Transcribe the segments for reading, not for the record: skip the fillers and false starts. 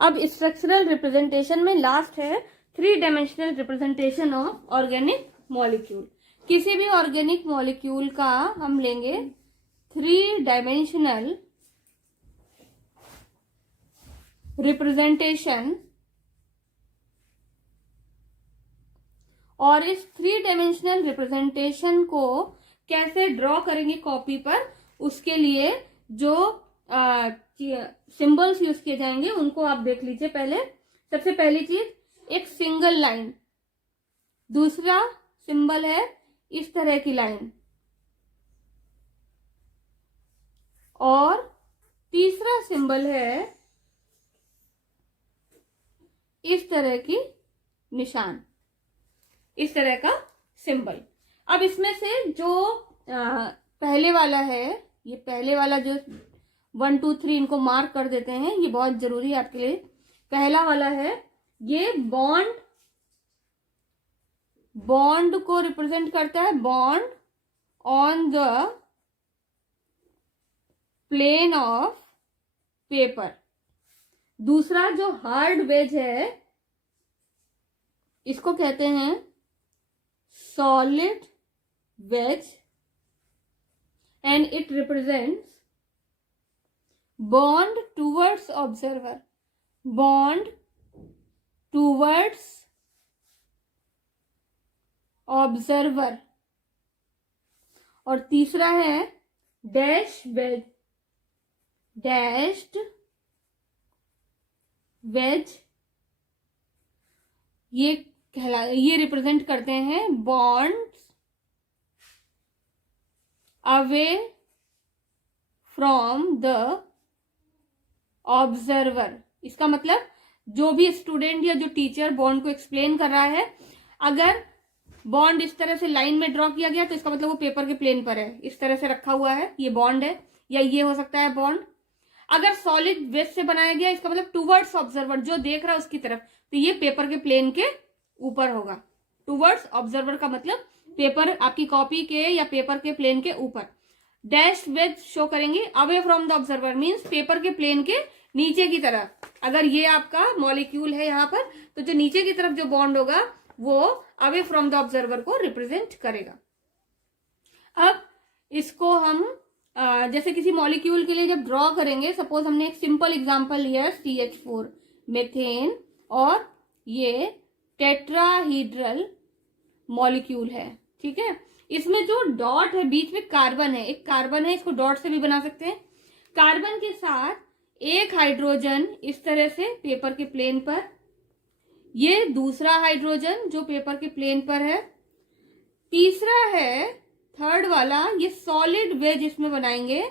अब structural representation में last है 3 dimensional representation of organic molecule. किसी भी ऑर्गेनिक मॉलिक्यूल का हम लेंगे 3 डायमेंशनल रिप्रेजेंटेशन, और इस 3 डायमेंशनल रिप्रेजेंटेशन को कैसे ड्रॉ करेंगे कॉपी पर, उसके लिए जो सिंबल्स यूज किए जाएंगे उनको आप देख लीजिए। पहले सबसे पहली चीज एक सिंगल लाइन, दूसरा सिंबल है इस तरह की लाइन, और तीसरा सिंबल है इस तरह की निशान, इस तरह का सिंबल। अब इसमें से जो पहले वाला है, ये पहले वाला जो 1 2 3 इनको मार्क कर देते हैं, ये बहुत जरूरी है आपके लिए। पहला वाला है ये बॉन्ड को रिप्रेजेंट करता है, bond on the plane of paper. दूसरा जो हार्ड वेज है इसको कहते हैं solid wedge, and it represents bond towards observer, bond towards observer। और तीसरा है डैश वेज, डैश्ड वेज, ये रिप्रेजेंट करते हैं bonds away from the observer. इसका मतलब जो भी स्टूडेंट या जो टीचर बॉन्ड को एक्सप्लेन कर रहा है, अगर बॉन्ड इस तरह से लाइन में ड्रॉ किया गया तो इसका मतलब वो पेपर के प्लेन पर है, इस तरह से रखा हुआ है, ये बॉन्ड है, या ये हो सकता है बॉन्ड। अगर सॉलिड वेज से बनाया गया, इसका मतलब टूवर्ड्स ऑब्जर्वर, जो देख रहा है उसकी तरफ, तो ये पेपर के प्लेन के ऊपर होगा। टूवर्ड्स ऑब्जर्वर का मतलब पेपर, आपकी कॉपी के या पेपर के प्लेन के ऊपर। डैश वेज शो करेंगे away from the observer, means paper के प्लेन के नीचे की तरफ। अगर ये आपका मॉलिक्यूल है यहाँ पर, तो जो नीचे की तरफ जो बॉन्ड होगा वो अवे फ्रॉम द ऑब्जर्वर को रिप्रेजेंट करेगा। अब इसको हम जैसे किसी मॉलिक्यूल के लिए जब ड्रॉ करेंगे, सपोज हमने एक सिंपल एग्जांपल लिया है CH4 मेथेन, और ये टेट्राहीड्रल मॉलिक्यूल है, ठीक है। इसमें जो डॉट है बीच में कार्बन है, एक कार्बन है, इसको डॉट से भी बना सकते हैं। कार्बन के साथ एक हाइड्रोजन इस तरह से पेपर के प्लेन पर, ये दूसरा हाइड्रोजन जो पेपर के प्लेन पर है। तीसरा है थर्ड वाला, ये सॉलिड वेज इसमें बनाएंगे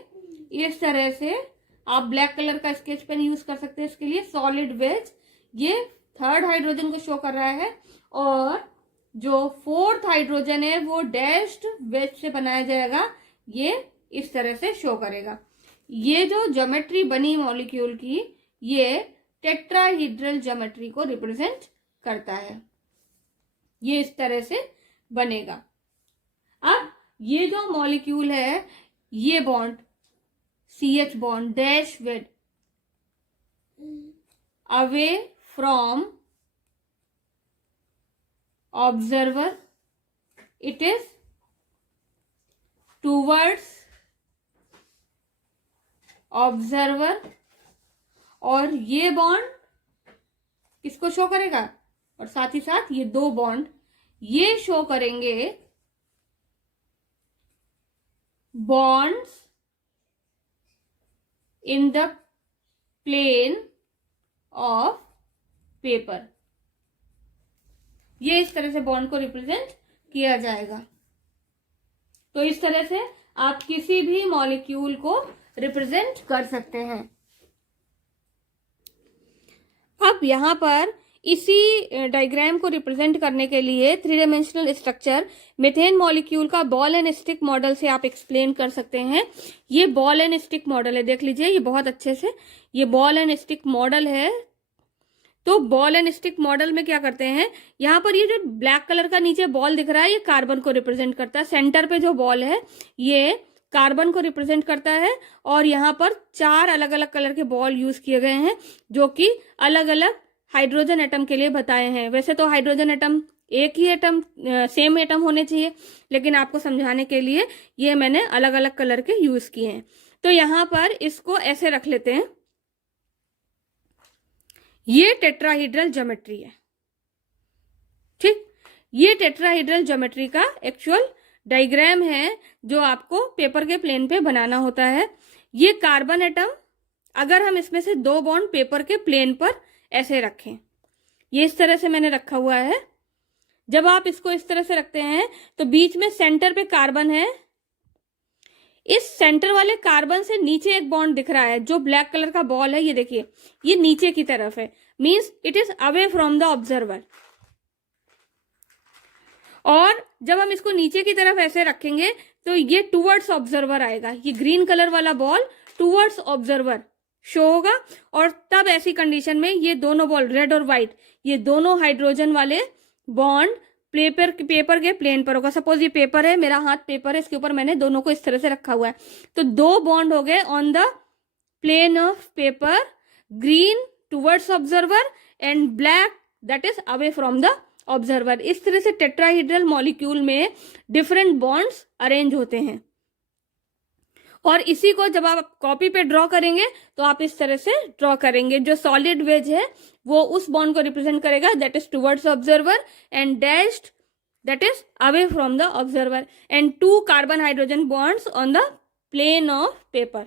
इस तरह से। आप ब्लैक कलर का स्केच पेन यूज कर सकते हैं इसके लिए। सॉलिड वेज ये थर्ड हाइड्रोजन को शो कर रहा है, और जो फोर्थ हाइड्रोजन है वो डैश्ड वेज से बनाया जाएगा, ये इस तरह से शो करेगा। ये जो ज्योमेट्री बनी मॉलिक्यूल की, ये टेट्राहीड्रल ज्योमेट्री को रिप्रेजेंट करता है, ये इस तरह से बनेगा। अब ये जो मॉलिक्यूल है, ये bond CH bond dash wedge away from observer, it is towards observer, और ये बॉन्ड किसको शो करेगा, और साथ ही साथ ये दो बॉन्ड ये शो करेंगे bonds in the plane of paper. ये इस तरह से बॉन्ड को रिप्रेजेंट किया जाएगा। तो इस तरह से आप किसी भी मॉलिक्यूल को रिप्रेजेंट कर सकते हैं। अब यहां पर इसी डायग्राम को रिप्रेजेंट करने के लिए 3 डायमेंशनल स्ट्रक्चर मीथेन मॉलिक्यूल का बॉल एंड स्टिक मॉडल से आप एक्सप्लेन कर सकते हैं। ये बॉल एंड स्टिक मॉडल है, देख लीजिए ये बहुत अच्छे से, ये बॉल एंड स्टिक मॉडल है। तो बॉल एंड स्टिक मॉडल में क्या करते हैं, यहाँ पर ये जो ब्लैक कलर का नीचे बॉल दिख रहा है, ये कार्बन को रिप्रेजेंट करता है। सेंटर पे जो बॉल है ये कार्बन को रिप्रेजेंट करता है और यहाँ पर 4 अलग अलग कलर के बॉल यूज किए गए हैं जो कि अलग अलग हाइड्रोजन एटम के लिए बताए हैं। वैसे तो हाइड्रोजन एटम एक ही एटम सेम एटम होने चाहिए, लेकिन आपको समझाने के लिए ये मैंने अलग अलग कलर के यूज किए हैं। तो यहाँ पर इसको ऐसे रख लेते हैं, ये टेट्राहीड्रल ज्योमेट्री है। ठीक, ये टेट्राहीड्रल ज्योमेट्री का एक्चुअल डायग्राम है जो आपको पेपर के प्लेन पे बनाना होता है। ये कार्बन एटम, अगर हम इसमें से 2 बॉन्ड पेपर के प्लेन पर ऐसे रखें, ये इस तरह से मैंने रखा हुआ है। जब आप इसको इस तरह से रखते हैं तो बीच में सेंटर पे कार्बन है, इस सेंटर वाले कार्बन से नीचे एक बॉन्ड दिख रहा है, जो ब्लैक कलर का बॉल है, ये देखिए ये नीचे की तरफ है, means it is away from the observer. और जब हम इसको नीचे की तरफ ऐसे रखेंगे तो ये टूवर्ड्स ऑब्जर्वर आएगा, ये ग्रीन कलर वाला बॉल टूवर्ड्स ऑब्जर्वर शो होगा। और तब ऐसी कंडीशन में ये दोनों बॉल, रेड और व्हाइट, ये दोनों हाइड्रोजन वाले बॉन्ड पेपर के प्लेन पर होगा। सपोज ये पेपर है, मेरा हाथ पेपर है, इसके ऊपर मैंने दोनों को इस तरह से रखा हुआ है, तो 2 बॉन्ड हो गए on the plane of paper, green towards observer and black that is away from the observer. इस तरह से टेट्राहीड्रल मॉलिक्यूल में डिफरेंट बॉन्ड्स अरेंज होते हैं। और इसी को जब आप कॉपी पे ड्रॉ करेंगे तो आप इस तरह से ड्रॉ करेंगे। जो सॉलिड वेज है वो उस बॉन्ड को रिप्रेजेंट करेगा that is towards observer, and dashed that is away from the observer, and 2 carbon hydrogen bonds on the plane of paper.